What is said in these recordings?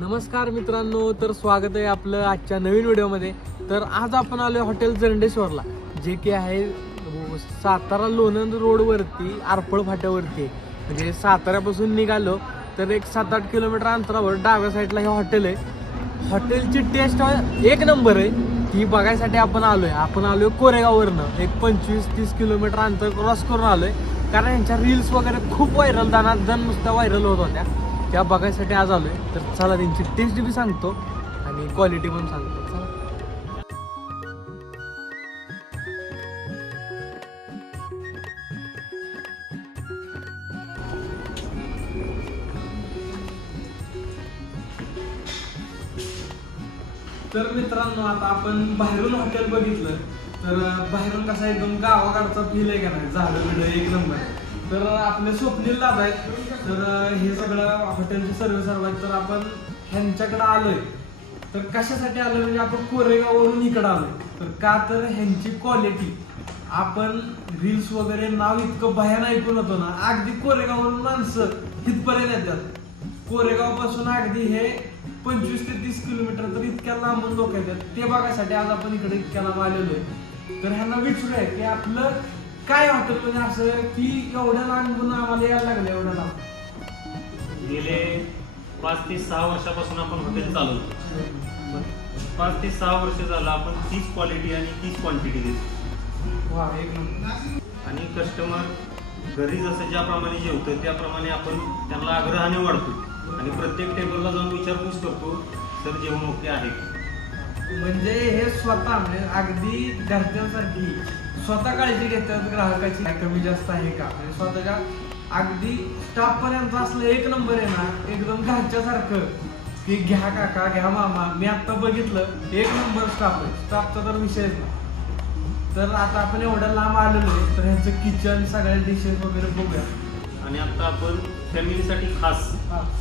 नमस्कार मित्रांनो तर स्वागत आहे आपलं आजच्या नवीन व्हिडिओमध्ये. तर आज आपण आलो हॉटेल जरंडेश्वरला जे की आहे सातारा लोणंद रोडवरती आरपळ फाट्यावरती. म्हणजे साताऱ्यापासून निघालो तर एक सात आठ किलोमीटर अंतरावर डाव्या साईडला हे हॉटेल आहे. हॉटेलची टेस्ट एक नंबर आहे. ही बघायसाठी आपण आलोय. आपण आलोय कोरेगाववरनं. एक पंचवीस तीस किलोमीटर अंतर क्रॉस करून आलोय. कारण यांच्या रील्स वगैरे खूप व्हायरल दण नुसत्या व्हायरल होत होत्या. त्या बघायसाठी आज आलोय. तर चला त्यांची टेस्ट बी सांगतो आणि क्वालिटी पण सांगतो. चला. तर मित्रांनो आता आपण बाहेरून हॉटेल बघितलं. तर बाहेरून कसा एकदम गावाकडचा फील आहे का नाही? झाडं बिडं एक नंबर तर आपले स्वप्नील दादा आहेत. तर हे सगळं हॉटेलची सर्व्हिस सर्वात तर आपण ह्यांच्याकडे आलोय. तर कशासाठी आलोय? म्हणजे आपण कोरेगाववरून इकडे आलोय. तर का तर ह्यांची क्वालिटी आपण रील्स वगैरे नाव इतकं भयान ऐकून होतो ना अगदी कोरेगाववरून माणसं इथपर्यंत येतात. कोरेगावपासून अगदी हे पंचवीस ते तीस किलोमीटर तर इतक्या लांबून लोक येतात. ते बघायसाठी आज आपण इकडे इतक्या लांब आलेलो आहे. तर ह्यांना विचारूया की आपलं काय हॉटेल म्हणजे असं की एवढ्या लांबून आम्हाला यायला लागलं एवढ्या लांब? गेले पाच ते सहा वर्षापासून आपण हॉटेल चालवतो. पाच ते सहा वर्ष झालं आपण तीच क्वालिटी आणि तीच क्वांटिटी देतो. वा एक नंबर. आणि कस्टमर घरी जसं ज्याप्रमाणे जेवतं त्याप्रमाणे आपण त्यांना आग्रहाने वाढतो. आणि प्रत्येक टेबलला जाऊन विचारपूस करतो सर जेवण ओके आहे का?" म्हणजे हे स्वतः म्हणजे अगदी घरच्यांसाठी स्वतः काळजी घेतात ग्राहकाची. कमी जास्त आहे का? म्हणजे स्वतःच्या अगदी स्टाफ पर्यंत असलं एक नंबर आहे ना एकदम घरच्या सारखं की घ्या काका घ्या मामा मी आता बघितलं एक नंबर स्टाफ आहे. स्टाफचा तर विषयच ना तर आता आपण एवढ्या लांब आलेलो आहे तर ह्यांचं किचन सगळ्या डिशेस वगैरे बघूया. आणि आता आपण फॅमिलीसाठी खास.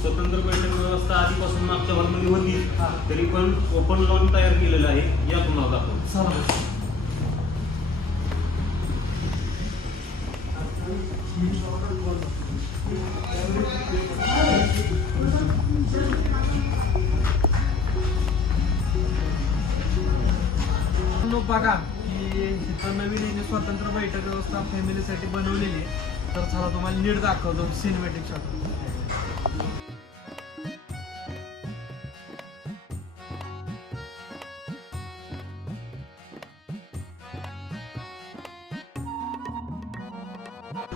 स्वतंत्र बैठक व्यवस्था आधीपासून मागच्या हॉलमध्ये होती. हा. तरी पण ओपन लॉन तयार केलेलं आहे. या तुम्हाला दाखवतो. बघा की नवीन स्वतंत्र बैठक व्यवस्था फॅमिलीसाठी बनवलेली आहे. तर चला तुम्हाला नीट दाखवतो सिनेमॅटिक शॉट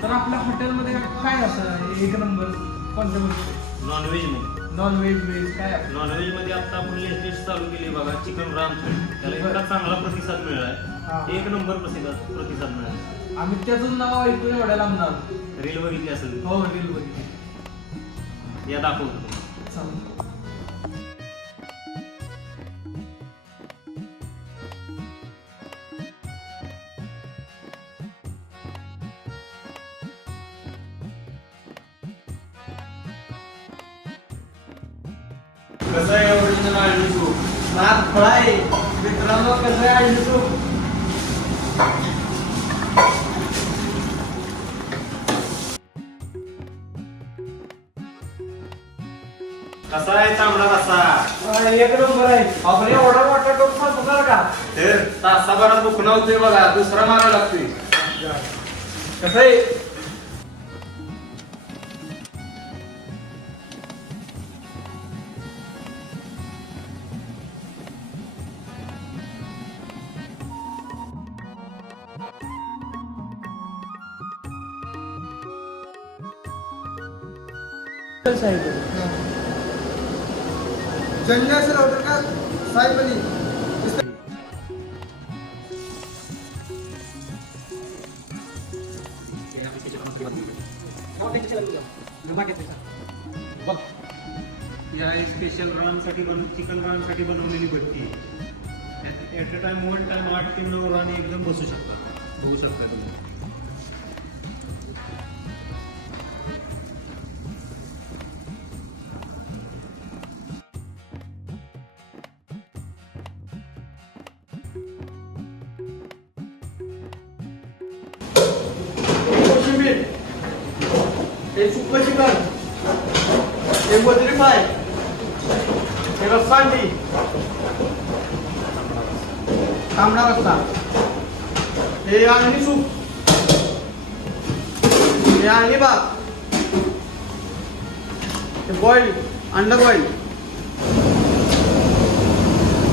तर आपल्या हॉटेलमध्ये काय असं? एक नंबर कोणत्या गोष्टी नॉनव्हेजमध्ये. नॉन व्हेज काय? आहे? नॉनव्हेजमध्ये आता आपण लेटेस्ट चालू केली बघा चिकन राम त्याला इतका चांगला प्रतिसाद हा. मिळालाय एक नंबर प्रतिसाद प्रतिसाद मिळाला आम्ही त्याचं नाव ऐकून एवढ्या लांब आलो. रील बघितली असेल. हो रील बघितली. या दाखवतो. कसं आहे ओरिजिनल आळणी सूप फळा आहे. मित्रांनो कसं आहे अंडी सूप कसा आहे चांगला कसा एक नंबर आहे. आपण एवढा मोठा टोप संपणार का ते तासाभरात दुखणं होते बघा. दुसरा मारा लागते कसं आहे? जंगली हॉटेल का साई बनी। या स्पेशल रानसाठी बन चिकन रानसाठी बनवलेली भट्टी. At a time one time आठ ते नऊ राणी एकदम बसू शकता. बघू शकता तुम्ही. हे सुक्क चिकन हे मजुरी हे रस्सा अंडी तांबडा रस्सा हे अंडी सूप. हे अंडी भात हे बॉईल अंडा बॉईल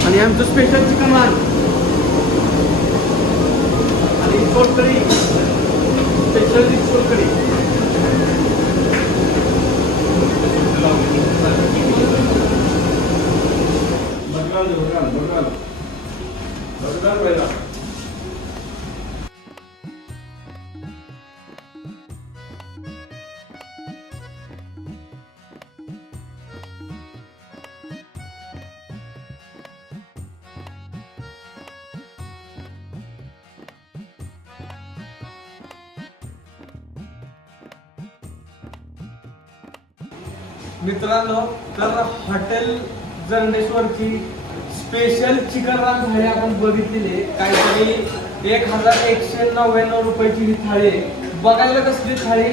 आणि आमचं स्पेशल चिकन रान मित्रांनो तर हॉटेल जर्नेश्वरची स्पेशल चिकन रान थाळी आपण बघितलेली काहीतरी एक हजार एकशे नव्याण्णव रुपयाची ही थाळी आहे. बघायला कसली थाळी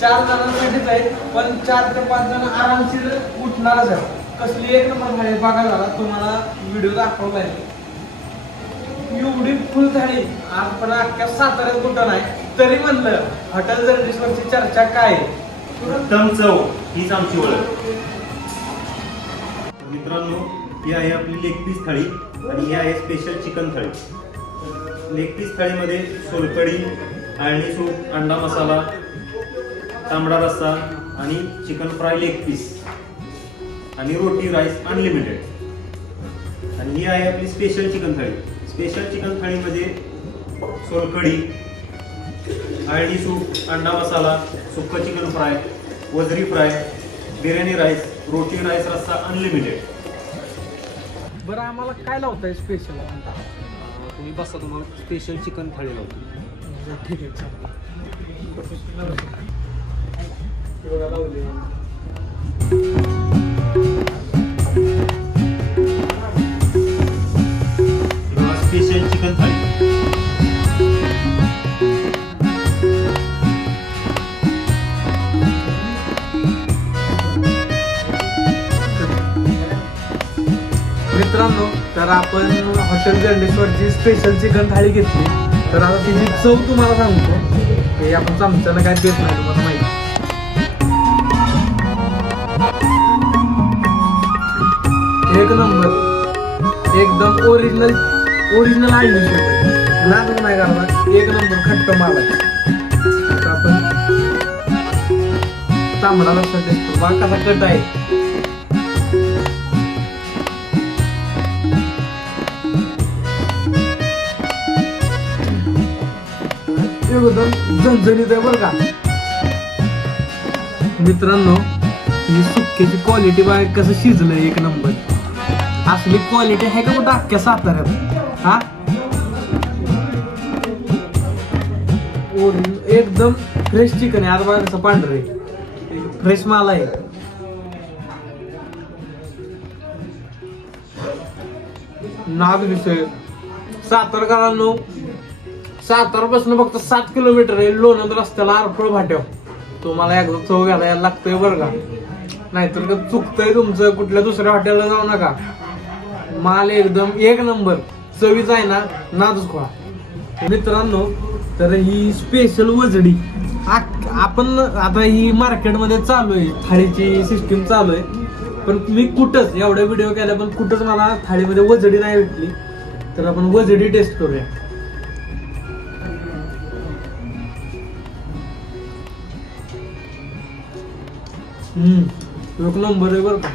चार जणांसाठीच आहे पण चार ते पाच जण आरामशीर उठणारच आहे कसली एक नंबर थाळी बघायला तुम्हाला व्हिडिओ दाखवला आहे एवढी फुल थाळी. आपण अख्ख्या साताऱ्यात कुठं नाही? तरी म्हणलं हॉटेल जर्नेश्वरची चर्चा काय आहे? उत्तम चव हीच आमची ओळख. मित्रांनो ही आहे आपली लेग पीस थाळी आणि ही आहे स्पेशल चिकन थाळी. लेग पीस थाळीमध्ये सोलकढी आळणी सूप अंडा मसाला तांबडा रस्सा आणि चिकन फ्राय लेग पीस आणि रोटी राईस अनलिमिटेड आणि ही आहे आपली स्पेशल चिकन थाळी. स्पेशल चिकन थाळीमध्ये सोलकढी आळणी सूप अंडा मसाला सुक्क चिकन फ्राय वजरी फ्राय बिर्याणी राईस रोटी राईस रस्सा अनलिमिटेड बरं आम्हाला काय लावताय स्पेशल तुम्ही बसा तुम्हाला स्पेशल चिकन थाळी लावतो ठीक आहे चालेल. हे बघा लावली. मित्रांनो तर आपण हॉटेल गंडेश्वरची स्पेशल चिकन थाळी घेतली. तर आता तिची चव तुम्हाला सांगतो. हे आपण चमच्यानं काय देत नाही तुम्हाला माहिती. एक नंबर. एकदम ओरिजिनल ओरिजिनल आहे नाच नाही करणार. एक नंबर खट्ट माल आपण तांबडा लक्षात दिसतो बा कसा कट आहे. एकदम झणझणीत आहे बरं का? मित्रांनो ही सुक्याची क्वालिटी बघा कसं शिजलंय एक नंबर असली क्वालिटी आहे का कुठं अख्ख्या साताऱ्यात? हा? एकदम फ्रेश चिकन आहे. आज बघा कसं पांढरे फ्रेश माल आहे. नाग विषय सातारकरांनो सातारापासून फक्त सात किलोमीटर आहे. लोणंद रस्त्याला आरफळ भाट्याव तुम्हाला एकदा चव घ्यायला यायला लागतंय बरं का? नाहीतर का चुकतंय तुमचं. कुठल्या दुसऱ्या हॉटेलला जाऊ नका. माल एकदम एक नंबर. चवीचा आहे ना नादच खोळा. मित्रांनो तर ही स्पेशल वजडी. आपण आता ही मार्केटमध्ये चालू आहे थाळीची सिस्टीम चालू आहे पण मी कुठंच एवढे व्हिडिओ केल्या पण कुठंच मला थाळीमध्ये वजडी नाही भेटली. तर आपण वजडी टेस्ट करूया. एक नंबर आहे बरं का.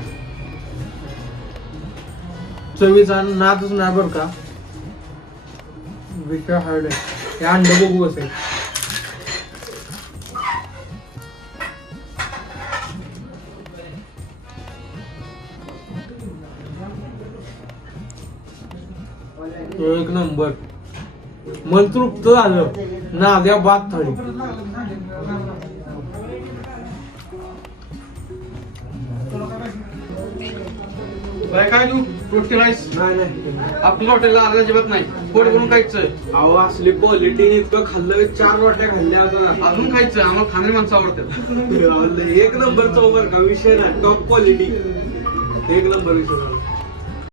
चवीचा नादच नाही बरं का. विषय हार्ड आहे. हे अंड बघू असेल. एक नंबर. मन तृप्त झालं. नाद्या बाद थाळी. बाय काय तू? रोटी राईस? नाही नाही. आपल्या हॉटेलला आला अजिबात नाही. पोट करून खायचंय अहो असली क्वालिटी इतकं खाल्लं चार वाट्या खाल्ल्या आता. अजून खायचंय आम्हाला खाणारी माणसं आवडतात. एक नंबर चौबर का? विषय नाही. टॉप क्वालिटी एक नंबर विषय.